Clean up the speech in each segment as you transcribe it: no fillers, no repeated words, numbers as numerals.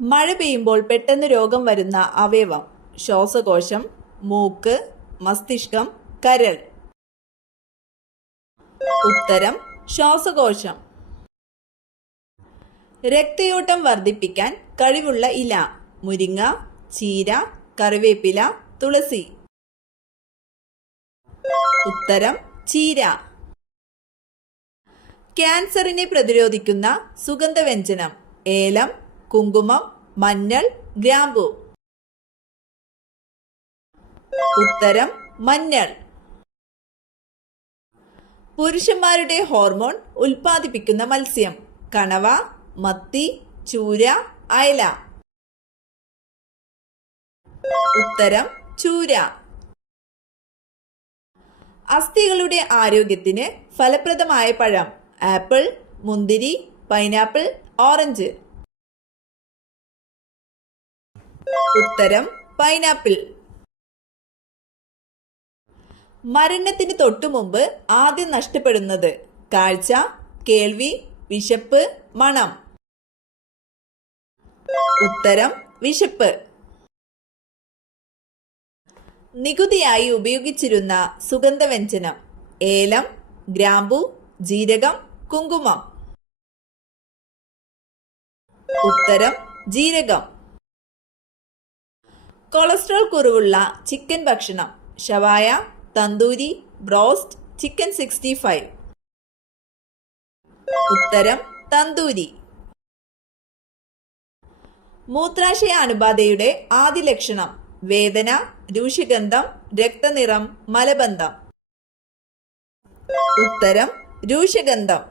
മഴ പെയ്യുമ്പോൾ പെട്ടെന്ന് രോഗം വരുന്ന അവയവം: ശ്വാസകോശം, മൂക്ക്, മസ്തിഷ്കം, കരൾ. ഉത്തരം ശ്വാസകോശം. രക്തയോട്ടം വർദ്ധിപ്പിക്കാൻ കഴിവുള്ള ഇല: മുരിങ്ങ, ചീര, കറിവേപ്പില, തുളസി. ഉത്തരം ചീര. ക്യാൻസറിനെ പ്രതിരോധിക്കുന്ന സുഗന്ധവ്യഞ്ജനം: ഏലം, കുങ്കുമം, മഞ്ഞൾ, ഗ്രാമ്പു. ഉത്തരം മഞ്ഞൾ. പുരുഷന്മാരുടെ ഹോർമോൺ ഉൽപ്പാദിപ്പിക്കുന്ന മത്സ്യം: കണവ, മത്തി, ചൂര, അയല. ഉത്തരം ചൂര. അസ്ഥികളുടെ ആരോഗ്യത്തിന് ഫലപ്രദമായ പഴം: ആപ്പിൾ, മുന്തിരി, പൈനാപ്പിൾ, ഓറഞ്ച്. ഉത്തരം പൈനാപ്പിൾ. മരണത്തിന് തൊട്ടുമുമ്പ് ആദ്യം നഷ്ടപ്പെടുന്നത്: കാഴ്ച, കേൾവി, വിശപ്പ്, മണം. ഉത്തരം വിശപ്പ്. നികുതിയായി ഉപയോഗിച്ചിരുന്ന സുഗന്ധവ്യഞ്ജനം: ഏലം, ഗ്രാമ്പു, ജീരകം, കുങ്കുമം. ഉത്തരം ജീരകം. കൊളസ്ട്രോൾ കുറവുള്ള ചിക്കൻ ഭക്ഷണം: ഷവായ, തന്തൂരി, ബ്രോസ്റ്റ്, ചിക്കൻ 65. ഉത്തരം തന്തൂരി. മൂത്രാശയ അണുബാധയുടെ ആദ്യ ലക്ഷണം: വേദന, രൂക്ഷഗന്ധം, രക്തനിറം, മലബന്ധം. ഉത്തരം രൂക്ഷഗന്ധം.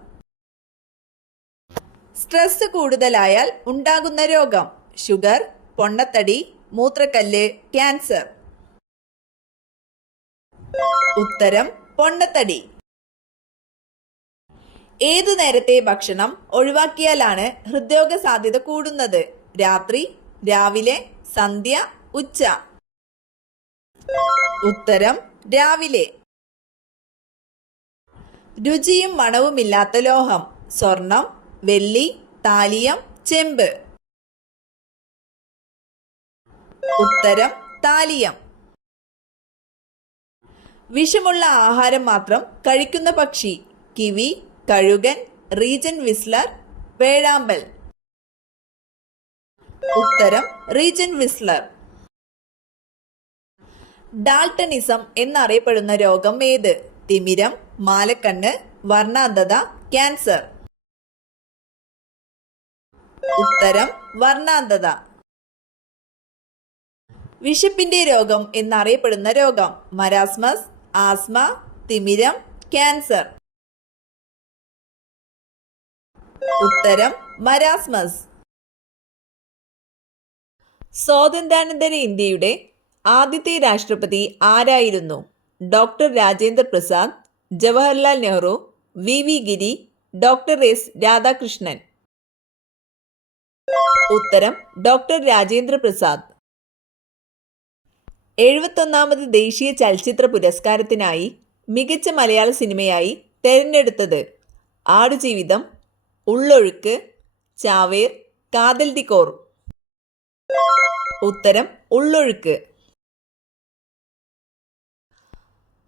സ്ട്രെസ് കൂടുതലായാൽ ഉണ്ടാകുന്ന രോഗം: ഷുഗർ, പൊണ്ണത്തടി, മൂത്രക്കല്ല്, ക്യാൻസർ. ഉത്തരം പൊണ്ണത്തടി. ഏതു നേരത്തെ ഭക്ഷണം ഒഴിവാക്കിയാലാണ് ഹൃദ്രോഗ സാധ്യത കൂടുന്നത്: രാത്രി, രാവിലെ, സന്ധ്യ, ഉച്ച. ഉത്തരം രാവിലെ. രുചിയും മണവുമില്ലാത്ത ലോഹം: സ്വർണം, വെള്ളി, താലിയം, ചെമ്പ്. ഉത്തരം താലിയം. വിഷമുള്ള ആഹാരം മാത്രം കഴിക്കുന്ന പക്ഷി: കിവി, കഴുകൻ, റീജൻ വിസ്ലർ, വേഴാമ്പൽ. ഉത്തരം റീജൻ വിസ്ലർ. ഡാൾട്ടണിസം എന്നറിയപ്പെടുന്ന രോഗം ഏത്? തിമിരം, മാലക്കണ്ണ്, വർണ്ണാന്ധത, ക്യാൻസർ. ഉത്തരം വർണ്ണാന്ധത. വിശപ്പിന്റെ രോഗം എന്നറിയപ്പെടുന്ന രോഗം: മരാസ്മസ്, ആസ്മ, തിമിരം, ക്യാൻസർ. ഉത്തരം മരാസ്മസ്. സ്വാതന്ത്ര്യാനന്തര ഇന്ത്യയുടെ ആദ്യത്തെ രാഷ്ട്രപതി ആരായിരുന്നു? ഡോക്ടർ രാജേന്ദ്ര പ്രസാദ്, ജവഹർലാൽ നെഹ്റു, വി ഗിരി, ഡോക്ടർ എസ് രാധാകൃഷ്ണൻ. ഉത്തരം ഡോക്ടർ രാജേന്ദ്ര പ്രസാദ്. 71ാമത് ദേശീയ ചലച്ചിത്ര പുരസ്കാരത്തിനായി മികച്ച മലയാള സിനിമയായി തെരഞ്ഞെടുത്തത്: ആടുജീവിതം, ഉള്ളൊഴുക്ക്, ചാവേർ, കാതൽ ദി കോർ. ഉത്തരം ഉള്ളൊഴുക്ക്.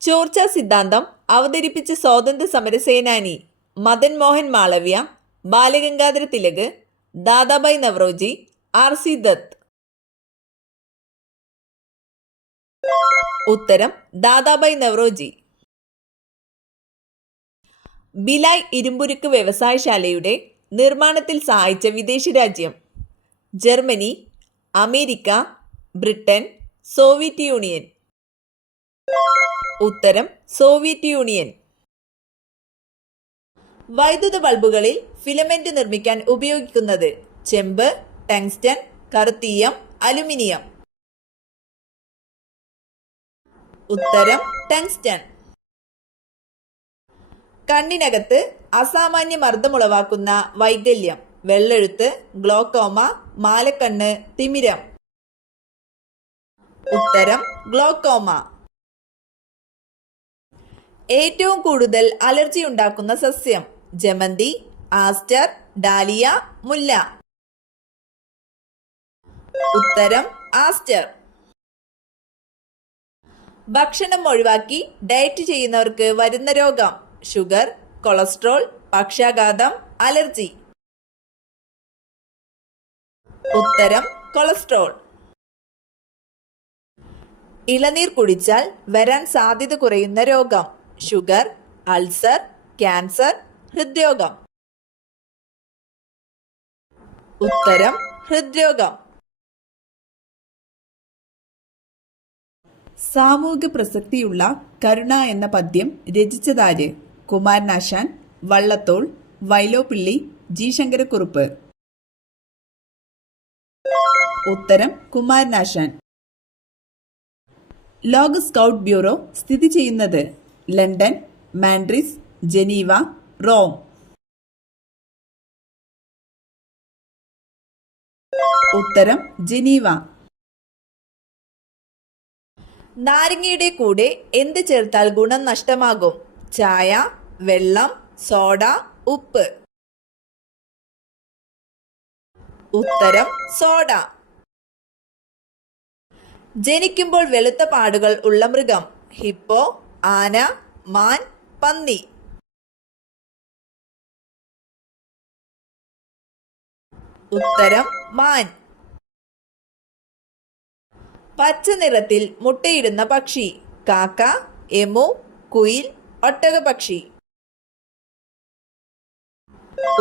ചോർച്ചാ സിദ്ധാന്തം അവതരിപ്പിച്ച സ്വാതന്ത്ര്യ സമര സേനാനി: മദൻ മോഹൻ മാളവ്യ, ബാലഗംഗാധര തിലക്, ദാദാഭായ് നവറോജി, ആർ.സി. ദത്ത്. ഉത്തരം ദാദാഭായ് നവറോജി. ഭിലായ് ഇരുമ്പുരുക്ക് വ്യവസായശാലയുടെ നിർമ്മാണത്തിൽ സഹായിച്ച വിദേശ രാജ്യം: Germany, America, Britain, Soviet union. ഉത്തരം സോവിയറ്റ് യൂണിയൻ. വൈദ്യുത ബൾബുകളിൽ ഫിലമെന്റ് നിർമ്മിക്കാൻ ഉപയോഗിക്കുന്നത്: ചെമ്പ്, ടങ്സ്റ്റൺ, കറുത്തീയം, അലുമിനിയം. ഉത്തരം ടങ്സ്റ്റൺ. കണ്ണിനകത്ത് അസാമാന്യ മർദ്ദമുളവാക്കുന്ന വൈകല്യം: വെള്ളെഴുത്ത്, ഗ്ലോക്കോമ, മാലക്കണ്ണ്, തിമിരം. ഉത്തരം ഗ്ലോക്കോമ. ഏറ്റവും കൂടുതൽ അലർജി ഉണ്ടാക്കുന്ന സസ്യം: ജമന്തി, ആസ്റ്റർ, ഡാലിയ, മുല്ല. ഉത്തരം ആസ്റ്റർ. ഭക്ഷണം ഒഴിവാക്കി ഡയറ്റ് ചെയ്യുന്നവർക്ക് വരുന്ന രോഗം: ഷുഗർ, കൊളസ്ട്രോൾ, പക്ഷാഘാതം, അലർജി. ഉത്തരം കൊളസ്ട്രോൾ. ഇളനീർ കുടിച്ചാൽ വരാൻ സാധ്യത കുറയുന്ന രോഗം: ഷുഗർ, അൾസർ, ക്യാൻസർ, ഹൃദ്രോഗം. ഉത്തരം ഹൃദ്രോഗം. സാമൂഹിക പ്രസക്തിയുള്ള കരുണ എന്ന പദ്യം രചിച്ചതാര്? കുമാരനാശാൻ, വള്ളത്തോൾ, വൈലോപ്പിള്ളി, ജി ശങ്കരക്കുറുപ്പ്. ഉത്തരം കുമാരനാശാൻ. ലോക സ്കൗട്ട് ബ്യൂറോ സ്ഥിതി ചെയ്യുന്നത്: ലണ്ടൻ, മാൻഡ്രിസ്, ജനീവ, റോം. ഉത്തരം ജനീവ. നാരങ്ങയുടെ കൂടെ എന്ത് ചേർത്താൽ ഗുണം നഷ്ടമാകും? ചായ, വെള്ളം, സോഡ, ഉപ്പ്. ഉത്തരം സോഡ. ജനിക്കുമ്പോൾ വെളുത്ത പാടുകൾ ഉള്ള മൃഗം: ഹിപ്പോ, ആന, മാൻ, പന്നി. ഉത്തരം മാൻ. പച്ച നിറത്തിൽ മുട്ടയിടുന്ന പക്ഷി: കാക്ക, എമു, കുയിൽ, ഒട്ടകപക്ഷി.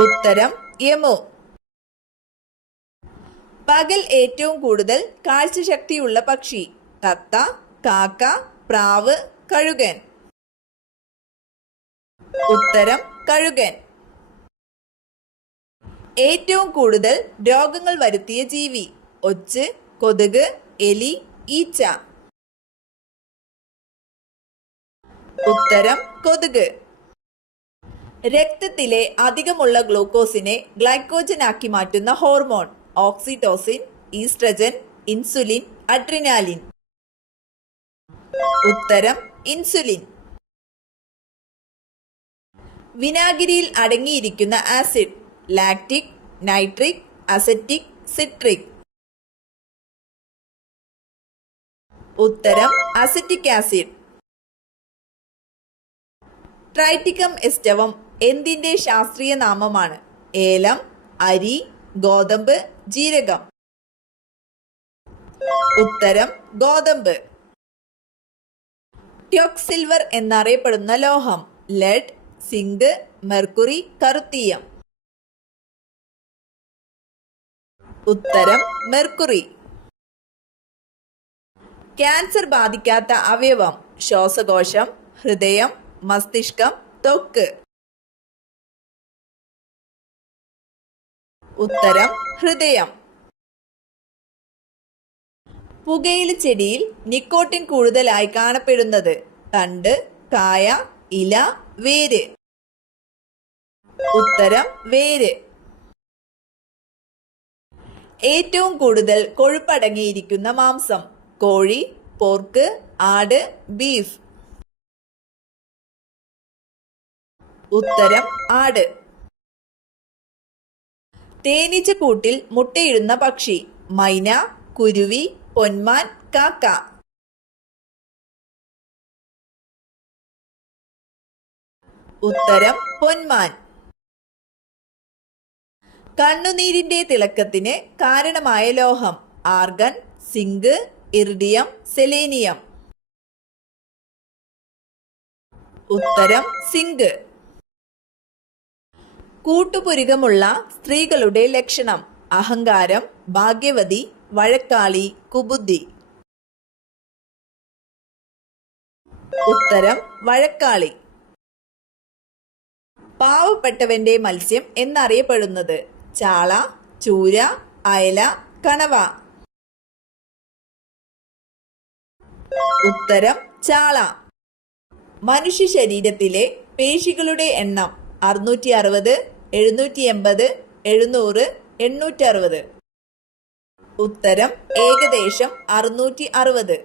ഉത്തരം എമു. പകൽ ഏറ്റവും കൂടുതൽ കാഴ്ചശക്തിയുള്ള പക്ഷി: തത്ത, കാക്ക, പ്രാവ്, കഴുകൻ. ഉത്തരം കഴുകൻ. ഏറ്റവും കൂടുതൽ രോഗങ്ങൾ വരുത്തിയ ജീവി: ഒച്ച്, കൊതുക്, എലി, ഈച്ച. ഉത്തരം കൊതുക്. രക്തത്തിലെ അധികമുള്ള ഗ്ലൂക്കോസിനെ ഗ്ലൈക്കോജൻ ആക്കി മാറ്റുന്ന hormone: oxytocin, oestrogen, insulin, adrenaline. ഉത്തരം ഇൻസുലിൻ. വിനാഗിരിയിൽ അടങ്ങിയിരിക്കുന്ന acid: lactic, nitric, acetic, citric. ഉത്തരം അസറ്റിക് ആസിഡ്. ട്രൈറ്റിക്കം എസ്റ്റവം എന്തിന്റെ ശാസ്ത്രീയ നാമമാണ്? ഏലം, അരി, ഗോതമ്പ്, ജീരകം. ഉത്തരം ഗോതമ്പ്. ക്യോക്സിൽവർ എന്നറിയപ്പെടുന്ന ലോഹം: ലെഡ്, സിങ്ക്, മെർക്കുറി, കറുത്തീയം. ഉത്തരം മെർക്കുറി. ക്യാൻസർ ബാധിക്കാത്ത അവയവം: ശ്വാസകോശം, ഹൃദയം, മസ്തിഷ്കം, ത്വക്ക്. ഉത്തരം ഹൃദയം. പുകയില ചെടിയിൽ നിക്കോട്ടിൻ കൂടുതലായി കാണപ്പെടുന്നത്: തണ്ട്, കായ, ഇല, വേര്. ഉത്തരം വേര്. ഏറ്റവും കൂടുതൽ കൊഴുപ്പടങ്ങിയിരിക്കുന്ന മാംസം: കോഴി, പോർക്ക്, ആട്, ബീഫ്. ഉത്തരം ആട്. തേനീച്ചക്കൂട്ടിൽ മുട്ടയിടുന്ന പക്ഷി: മൈന, കുരുവി, പൊന്മാൻ, കാക്ക. ഉത്തരം പൊന്മാൻ. കണ്ണുനീരിന്റെ തിളക്കത്തിന് കാരണമായ ലോഹം: ആർഗൺ, സിങ്ക്, ഇറിഡിയം, സെലേനിയം. ഉത്തരം സിങ്ക്. കൂട്ടുപുരുകമുള്ള സ്ത്രീകളുടെ ലക്ഷണം: അഹങ്കാരം, ഭാഗ്യവതി, വഴക്കാളി, കുബുദ്ധി. ഉത്തരം വഴക്കാളി. പാവപ്പെട്ടവന്റെ മത്സ്യം എന്നറിയപ്പെടുന്നത്: ചാള, ചൂര, അയല, കണവ. ഉത്തരം ചാള. മനുഷ്യ ശരീരത്തിലെ പേശികളുടെ എണ്ണം: 660, 780, 700, 860. ഉത്തരം ഏകദേശം 660.